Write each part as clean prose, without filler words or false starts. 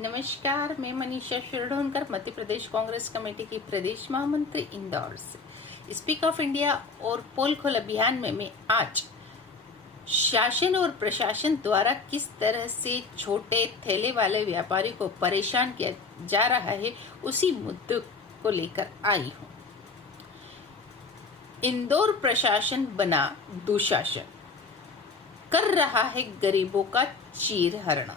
नमस्कार, मैं मनीषा शिरढोणकर मध्य प्रदेश कांग्रेस कमेटी की प्रदेश महामंत्री इंदौर से। स्पीक ऑफ इंडिया और पोल खोल अभियान में मैं आज शासन और प्रशासन द्वारा किस तरह से छोटे ठेले वाले व्यापारी को परेशान किया जा रहा है उसी मुद्दे को लेकर आई हूँ। इंदौर प्रशासन बना दुशासन, कर रहा है गरीबों का चीरहरण।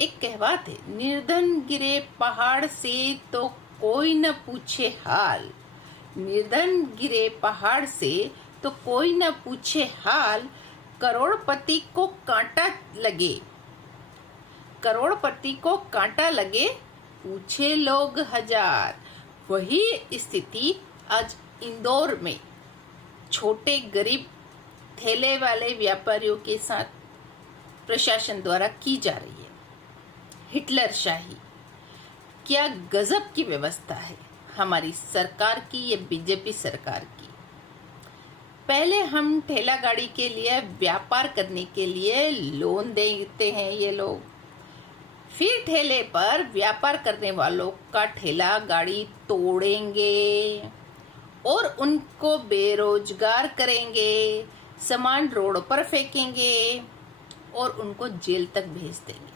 एक कहावत है, निर्धन गिरे पहाड़ से तो कोई न पूछे हाल। निर्धन गिरे पहाड़ से तो कोई न पूछे हाल, करोड़पति को कांटा लगे, करोड़पति को कांटा लगे, पूछे लोग हजार। वही स्थिति आज इंदौर में छोटे गरीब ठेले वाले व्यापारियों के साथ प्रशासन द्वारा की जा रही है। हिटलर शाही, क्या गजब की व्यवस्था है हमारी सरकार की, ये बीजेपी सरकार की। पहले हम ठेला गाड़ी के लिए व्यापार करने के लिए लोन देते हैं ये लोग, फिर ठेले पर व्यापार करने वालों का ठेला गाड़ी तोड़ेंगे और उनको बेरोजगार करेंगे, सामान रोड पर फेंकेंगे और उनको जेल तक भेज देंगे।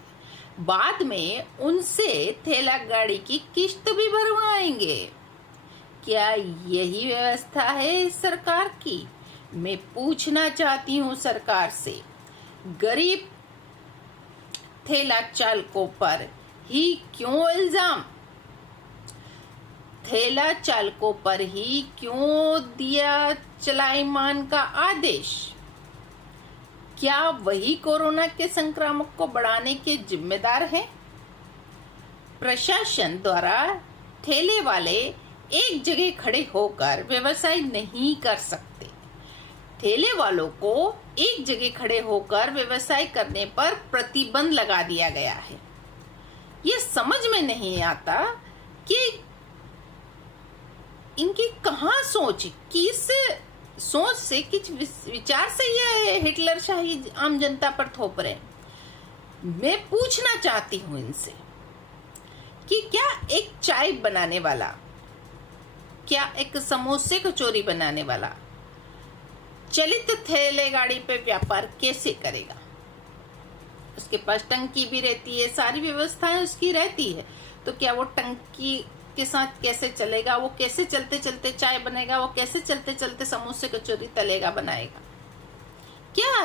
बाद में उनसे ठेला गाड़ी की किस्त भी भरवाएंगे। क्या यही व्यवस्था है सरकार की? मैं पूछना चाहती हूँ सरकार से, गरीब ठेला चालकों पर ही क्यों इल्जाम, ठेला चालकों पर ही क्यों दिया चलाइमान का आदेश? क्या वही कोरोना के संक्रामक को बढ़ाने के जिम्मेदार हैं? प्रशासन द्वारा ठेले वाले एक जगह खड़े होकर व्यवसाय नहीं कर सकते। ठेले वालों को एक जगह खड़े होकर व्यवसाय करने पर प्रतिबंध लगा दिया गया है। ये समझ में नहीं आता कि इनकी कहाँ सोच, किस सोच से, किस विचार से ये हिटलर शाही आम जनता पर थोप रहे हैं। मैं पूछना चाहती हूँ इनसे कि क्या एक चाय बनाने वाला, क्या एक समोसे कचौरी बनाने वाला चलित ठेले गाड़ी पे व्यापार कैसे करेगा? उसके पास टंकी भी रहती है, सारी व्यवस्थाएं उसकी रहती है, तो क्या वो टंकी के साथ कैसे चलेगा? वो कैसे चलते चलते चाय बनेगा? वो कैसे चलते चलते समोसे कचौरी तलेगा, बनाएगा? क्या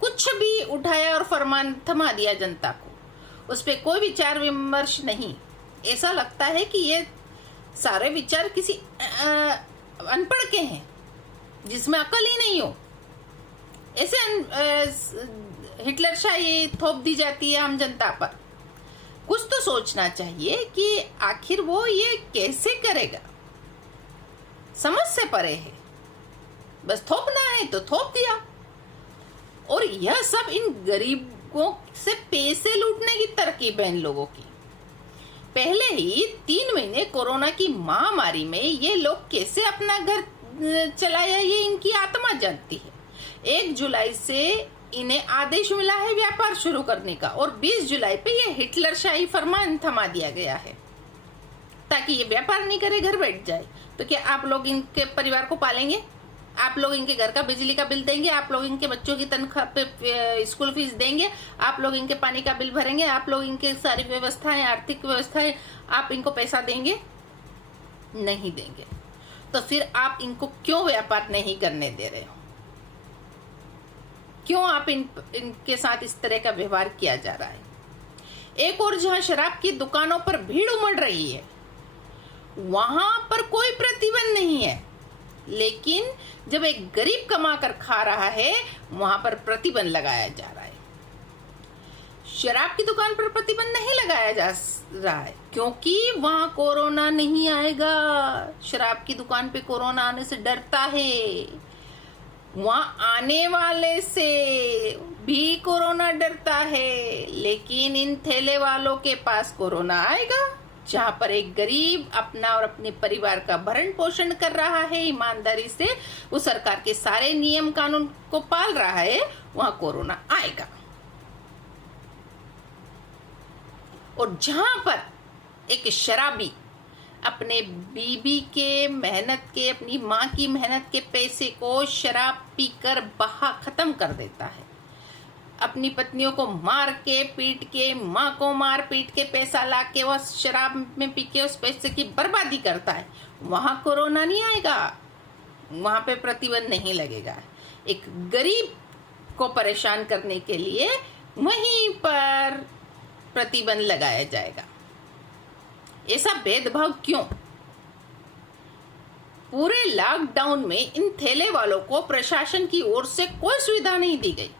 कुछ भी उठाया और फरमान थमा दिया जनता को, उस पर कोई विचार विमर्श नहीं। ऐसा लगता है कि ये सारे विचार किसी अनपढ़ के हैं जिसमें अकल ही नहीं हो। ऐसे हिटलर शाही थोप दी जाती है आम जनता पर। कुछ तो सोचना चाहिए कि आखिर वो ये कैसे करेगा। समझ से परे है, बस थोपना है तो थोप दिया। और यह सब इन गरीबों से पैसे लूटने की तरकीब है इन लोगों की। पहले ही 3 महीने कोरोना की महामारी में ये लोग कैसे अपना घर चलाया, ये इनकी आत्मा जानती है। 1 जुलाई से इन्हें आदेश मिला है व्यापार शुरू करने का और 20 जुलाई पे ये हिटलर शाही फरमान थमा दिया गया है ताकि ये व्यापार नहीं करे, घर बैठ जाए। तो क्या आप लोग इनके परिवार को पालेंगे? आप लोग इनके घर का बिजली का बिल देंगे? आप लोग इनके बच्चों की तनख्वाह पे स्कूल फीस देंगे? आप लोग इनके पानी का बिल भरेंगे? आप लोग इनके सारी व्यवस्थाएं, आर्थिक व्यवस्थाएं, आप इनको पैसा देंगे? नहीं देंगे। तो फिर आप इनको क्यों व्यापार नहीं करने दे रहे हो? क्यों आप इनके साथ इस तरह का व्यवहार किया जा रहा है? एक और जहां शराब की दुकानों पर भीड़ उमड़ रही है, वहां पर कोई प्रतिबंध नहीं है, लेकिन जब एक गरीब कमा कर खा रहा है वहां पर प्रतिबंध लगाया जा रहा है। शराब की दुकान पर प्रतिबंध नहीं लगाया जा रहा है क्योंकि वहां कोरोना नहीं आएगा। शराब की दुकान पे कोरोना आने से डरता है। वहां आने वाले से भी कोरोना डरता है, लेकिन इन ठेले वालों के पास कोरोना आएगा जहां पर एक गरीब अपना और अपने परिवार का भरण पोषण कर रहा है ईमानदारी से, वो सरकार के सारे नियम कानून को पाल रहा है, वहां कोरोना आएगा। और जहां पर एक शराबी अपने बीबी के मेहनत के, अपनी माँ की मेहनत के पैसे को शराब पीकर बहा खत्म कर देता है, अपनी पत्नियों को मार के पीट के, माँ को मार पीट के पैसा ला के वह शराब में पी के उस पैसे की बर्बादी करता है, वहां कोरोना नहीं आएगा, वहां पे प्रतिबंध नहीं लगेगा। एक गरीब को परेशान करने के लिए वहीं पर प्रतिबंध लगाया जाएगा। ऐसा भेदभाव क्यों? पूरे लॉकडाउन में इन ठेले वालों को प्रशासन की ओर से कोई सुविधा नहीं दी गई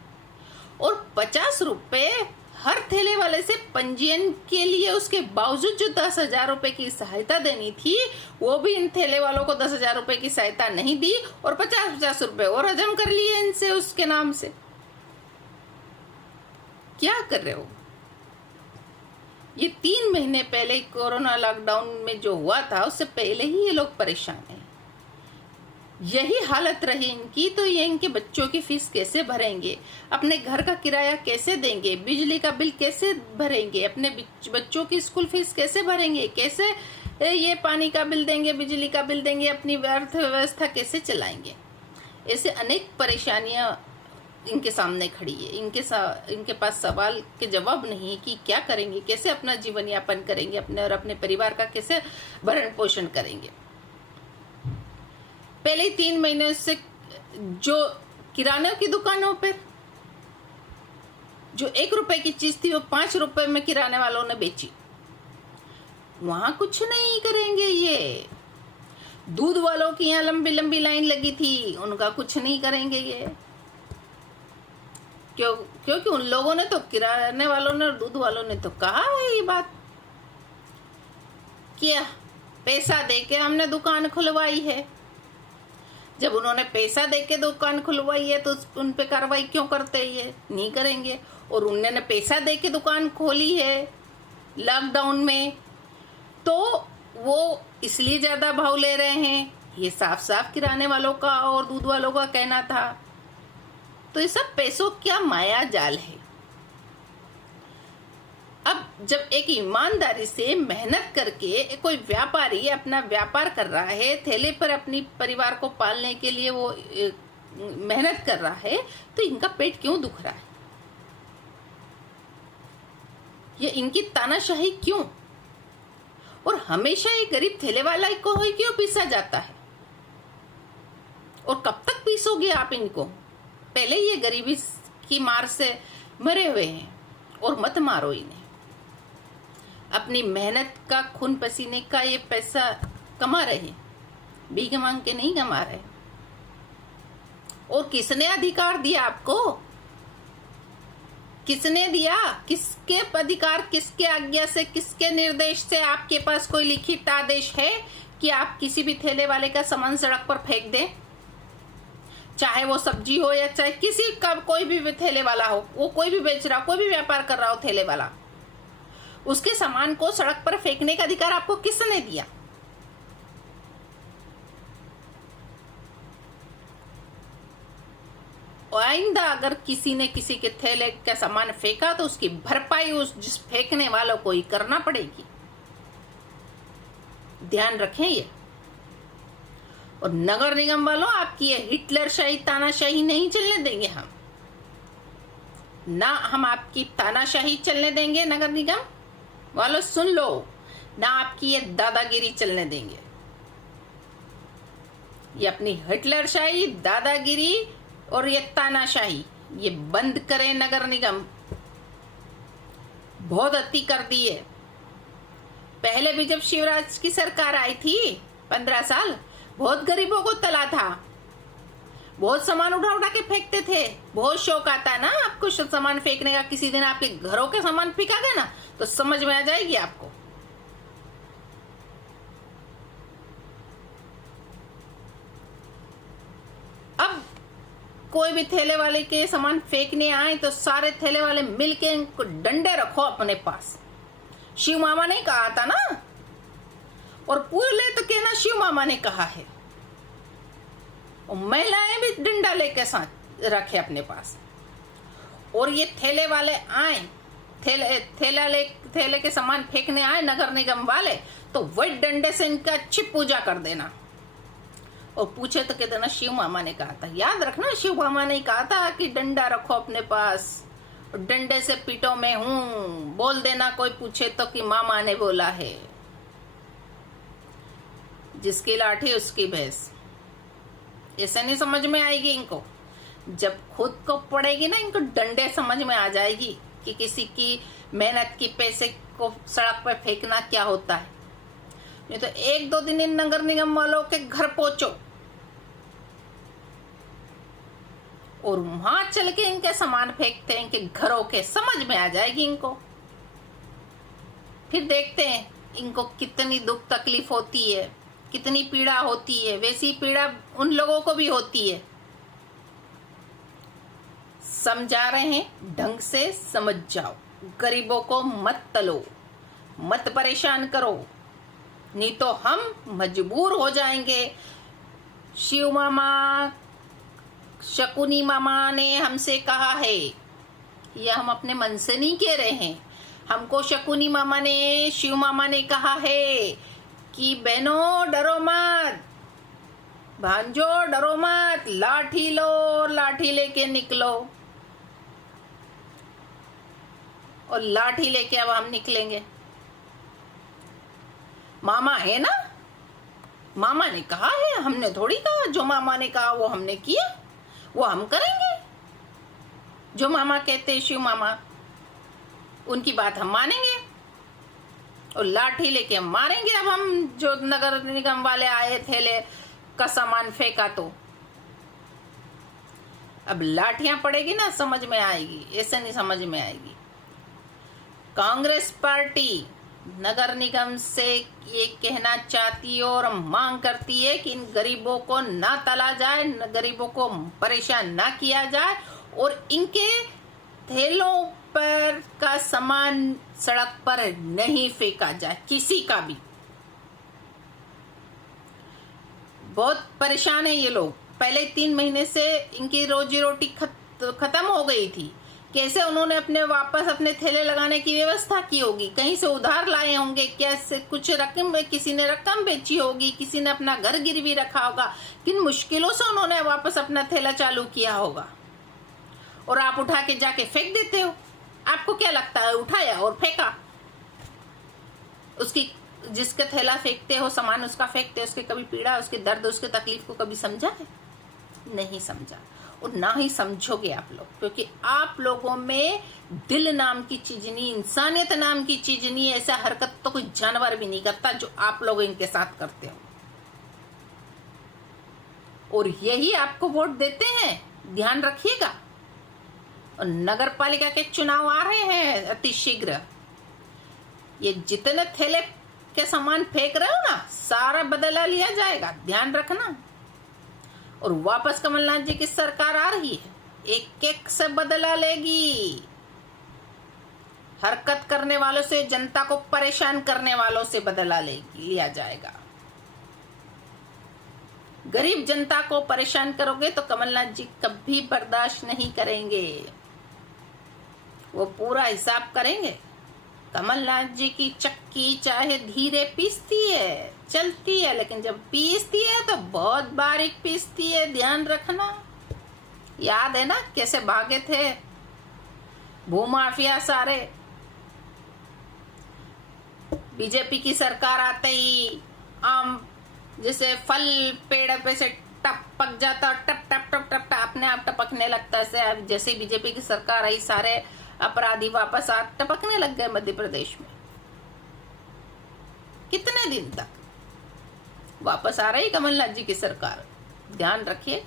और 50 रुपए हर ठेले वाले से पंजीयन के लिए, उसके बावजूद जो 10,000 रुपए की सहायता देनी थी वो भी इन ठेले वालों को 10,000 रुपए की सहायता नहीं दी और 50-50 रुपए और हजम कर लिए इनसे उसके नाम से। क्या कर रहे हो? ये 3 महीने पहले कोरोना लॉकडाउन में जो हुआ था उससे पहले ही ये लोग परेशान हैं। यही हालत रही इनकी तो ये इनके बच्चों की फीस कैसे भरेंगे, अपने घर का किराया कैसे देंगे, बिजली का बिल कैसे भरेंगे, अपने बच्चों की स्कूल फीस कैसे भरेंगे, कैसे ये पानी का बिल देंगे, बिजली का बिल देंगे, अपनी अर्थव्यवस्था कैसे चलाएंगे। ऐसे अनेक परेशानियां इनके सामने खड़ी है। इनके पास सवाल के जवाब नहीं है कि क्या करेंगे, कैसे अपना जीवन यापन करेंगे, अपने और अपने परिवार का कैसे भरण पोषण करेंगे। पहले 3 महीने से जो किराने की दुकानों पर जो 1 रुपए की चीज थी वो 5 रुपए में किराने वालों ने बेची, वहां कुछ नहीं करेंगे। ये दूध वालों की यहाँ लंबी लंबी लाइन लगी थी, उनका कुछ नहीं करेंगे ये। क्योंकि उन लोगों ने तो, किराने वालों ने और दूध वालों ने तो कहा है ये बात, क्या पैसा देके हमने दुकान खुलवाई है। जब उन्होंने पैसा देके दुकान खुलवाई है तो उन पे कार्रवाई क्यों करते ये? नहीं करेंगे। और उन्होंने पैसा देके दुकान खोली है लॉकडाउन में तो वो इसलिए ज्यादा भाव ले रहे हैं, ये साफ साफ किराने वालों का और दूध वालों का कहना था। तो ये सब पैसों क्या माया जाल है। अब जब एक ईमानदारी से मेहनत करके कोई व्यापारी अपना व्यापार कर रहा है, ठेले पर अपनी परिवार को पालने के लिए वो मेहनत कर रहा है, तो इनका पेट क्यों दुख रहा है? ये इनकी तानाशाही क्यों? और हमेशा ये गरीब ठेले वाला को ही क्यों पीसा जाता है? और कब तक पीसोगे आप इनको? पहले ये गरीबी की मार से मरे हुए हैं और मत मारो इन्हें। अपनी मेहनत का, खून पसीने का ये पैसा कमा रहे हैं, भीख मांग के नहीं कमा रहे। और किसने अधिकार दिया आपको? किसने दिया? किसके अधिकार, किसके आज्ञा से, किसके निर्देश से आपके पास कोई लिखित आदेश है कि आप किसी भी ठेले वाले का सामान सड़क पर फेंक दें? चाहे वो सब्जी हो या चाहे किसी का कोई भी ठेले वाला हो, वो कोई भी बेच रहा हो, कोई भी व्यापार कर रहा हो ठेले वाला, उसके सामान को सड़क पर फेंकने का अधिकार आपको किसने दिया? आइंदा अगर किसी ने किसी के ठेले का सामान फेंका तो उसकी भरपाई उस जिस फेंकने वालों को ही करना पड़ेगी। ध्यान रखें ये। और नगर निगम वालों, आपकी ये हिटलरशाही तानाशाही नहीं चलने देंगे हम। ना हम आपकी तानाशाही चलने देंगे नगर निगम वालों, सुन लो, ना आपकी ये दादागिरी चलने देंगे। ये अपनी हिटलरशाही, दादागिरी और ये तानाशाही ये बंद करें नगर निगम। बहुत अति कर दी है। पहले भी जब शिवराज की सरकार आई थी 15 साल, बहुत गरीबों को तला था, बहुत सामान उठा उठा के फेंकते थे। बहुत शौक आता है ना आपको सामान फेंकने का। किसी दिन आपके घरों के सामान फेंका गया ना तो समझ में आ जाएगी आपको। अब कोई भी ठेले वाले के सामान फेंकने आए तो सारे ठेले वाले मिलके इनको डंडे रखो अपने पास। शिव मामा ने कहा था ना, और पूरे तो कहना शिव मामा ने कहा है। और महिलाएं भी डंडा लेके साथ रखे अपने पास। और ये ठेले वाले आए थैले के सामान फेंकने आए नगर निगम वाले, तो वही डंडे से इनका अच्छी पूजा कर देना और पूछे तो कह देना शिव मामा ने कहा था। याद रखना, शिव मामा ने कहा था कि डंडा रखो अपने पास, डंडे से पीटो, मैं हूं। बोल देना कोई पूछे तो कि मामा ने बोला है। जिसकी लाठी उसकी भैंस। ऐसे नहीं समझ में आएगी इनको। जब खुद को पड़ेगी ना, इनको डंडे समझ में आ जाएगी कि किसी की मेहनत की पैसे को सड़क पर फेंकना क्या होता है। नहीं तो एक दो दिन इन नगर निगम वालों के घर पहुंचो और वहां चल के इनके सामान फेंकते हैं, इनके घरों के, समझ में आ जाएगी इनको। फिर देखते हैं इनको कितनी दुख तकलीफ होती है, कितनी पीड़ा होती है। वैसी पीड़ा उन लोगों को भी होती है। समझा रहे हैं, ढंग से समझ जाओ। गरीबों को मत तलो, मत परेशान करो, नहीं तो हम मजबूर हो जाएंगे। शिव मामा, शकुनी मामा ने हमसे कहा है, यह हम अपने मन से नहीं कह रहे हैं। हमको शकुनी मामा ने, शिव मामा ने कहा है कि बहनों डरो मत, भांजो डरो मत, लाठी लो, लाठी लेके निकलो। और लाठी लेके अब हम निकलेंगे। मामा है ना, मामा ने कहा है, हमने थोड़ी कहा। जो मामा ने कहा वो हमने किया, वो हम करेंगे। जो मामा कहते शिव मामा, उनकी बात हम मानेंगे और लाठी लेके हम मारेंगे। अब हम जो नगर निगम वाले आए थैले का सामान फेंका, तो अब लाठियां पड़ेगी ना, समझ में आएगी। ऐसे नहीं समझ में आएगी। कांग्रेस पार्टी नगर निगम से ये कहना चाहती है और मांग करती है कि इन गरीबों को ना तला जाए, गरीबों को परेशान ना किया जाए और इनके थैलों पर का सामान सड़क पर नहीं फेंका जाए, किसी का भी। बहुत परेशान है ये लोग। पहले 3 महीने से इनकी रोजी रोटी खत्म हो गई थी। कैसे उन्होंने वापस अपने थैले लगाने की व्यवस्था की होगी, कहीं से उधार लाए होंगे, कैसे कुछ रकम, किसी ने रकम बेची होगी, किसी ने अपना घर गिरवी रखा होगा, किन मुश्किलों से उन्होंने वापस अपना थैला चालू किया होगा। और आप उठा के जाके फेंक देते हो। आपको क्या लगता है, उठाया और फेंका? उसकी, जिसके थैला फेंकते हो, सामान उसका फेंकते हो, उसके कभी पीड़ा, उसके दर्द, उसके तकलीफ को कभी समझा है? नहीं समझा, और ना ही समझोगे आप लोग, क्योंकि आप लोगों में दिल नाम की चीज नहीं, इंसानियत नाम की चीज नहीं। ऐसा हरकत तो कोई जानवर भी नहीं करता जो आप लोग इनके साथ करते हो। और यही आपको वोट देते हैं, ध्यान रखिएगा। और नगर पालिका के चुनाव आ रहे हैं अति शीघ्र। ये जितने थैले के सामान फेंक रहे हो ना, सारा बदला लिया जाएगा, ध्यान रखना। और वापस कमलनाथ जी की सरकार आ रही है, एक एक से बदला लेगी। हरकत करने वालों से, जनता को परेशान करने वालों से बदला लिया जाएगा। गरीब जनता को परेशान करोगे तो कमलनाथ जी कभी बर्दाश्त नहीं करेंगे। वो पूरा हिसाब करेंगे। कमलनाथ जी की चक्की चाहे धीरे पीसती है, चलती है, लेकिन जब पीसती है तो बहुत बारीक पीसती है, ध्यान रखना। याद है ना कैसे भागे थे भूमाफिया सारे। बीजेपी की सरकार आते ही आम जैसे फल पेड़ पे से टपक जाता, टप टप टप टप अपने आप टपकने लगता है। जैसे बीजेपी की सरकार आई, सारे अपराधी वापस आ टपकने लग गए मध्य प्रदेश में। कितने दिन तक वापस आ रही कमलनाथ जी की सरकार, ध्यान रखिए।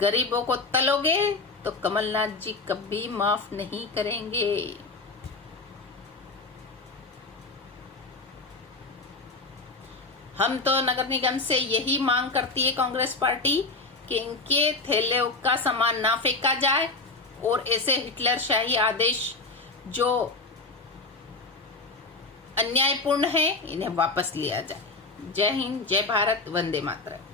गरीबों को तलोगे तो कमलनाथ जी कभी माफ नहीं करेंगे। हम तो नगर निगम से यही मांग करती है कांग्रेस पार्टी कि इनके थैले का सामान ना फेंका जाए और ऐसे हिटलरशाही आदेश जो अन्यायपूर्ण है, इन्हें वापस लिया जाए। जय हिंद, जय भारत, वंदे मातरम।